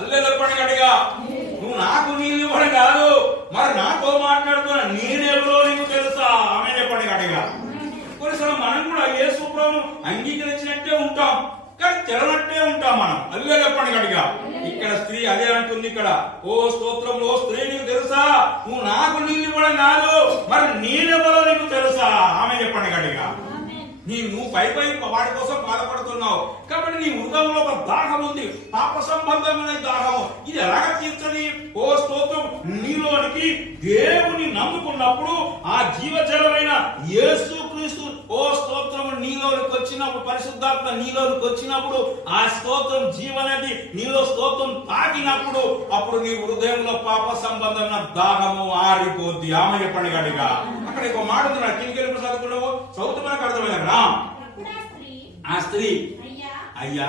హల్లెలూయా గట్టిగా. నువ్వు నాకు నీళ్ళు ఇవ్వడం కాదు, మరి నాతో మాట్లాడుతున్నా నేనెవరో నీకు తెలుసా? ఆమె చెప్పండి గట్టిగా. కొన్నిసార్లు మనం కూడా యేసు ప్రభువును అంగీకరించినట్టే ఉంటాం, కానీ తెరనట్టే ఉంటాం మనం. హల్లెలూయా చెప్పండి గట్టిగా. ఇక్కడ స్త్రీ అదే అంటుంది ఇక్కడ. ఓ స్తోత్రం, ఓ స్త్రీ నీకు తెలుసా, నువ్వు నాకు నీళ్ళు ఇవ్వడం కాదు, మరి నేనెవరో నీకు తెలుసా? ఆమె చెప్పండి గట్టిగా. నువ్వు పై వాడి కోసం బాధపడుతున్నావు కాబట్టి నీ హృదయంలో ఒక దాహం ఉంది, పాప సంబంధమైన దాహం. ఇది ఎలాగ తీర్చని? ఓ స్తోత్రం, నీలోనికి దేవుని నమ్ముకున్నప్పుడు ఆ జీవజలమైన యేసు క్రీస్తు ఓ స్తోత్రం నీలోనికి వచ్చినప్పుడు, పరిశుద్ధాత్మ నీలోనికి వచ్చినప్పుడు, ఆ స్తోత్రం జీవనది నీలో స్తోత్రం తాకినప్పుడు, అప్పుడు నీ హృదయంలో పాప సంబంధమైన దాహము ఆరిపోద్ది. ఆమె చెప్పండి గట్టిగా. అక్కడ ఇంకో మాట ఉంది, నాకు ఇంకెప్పుడు చదువుకున్నావు చదువుతూ మనకు అర్థమైనా. ఆ స్త్రీ అయ్యా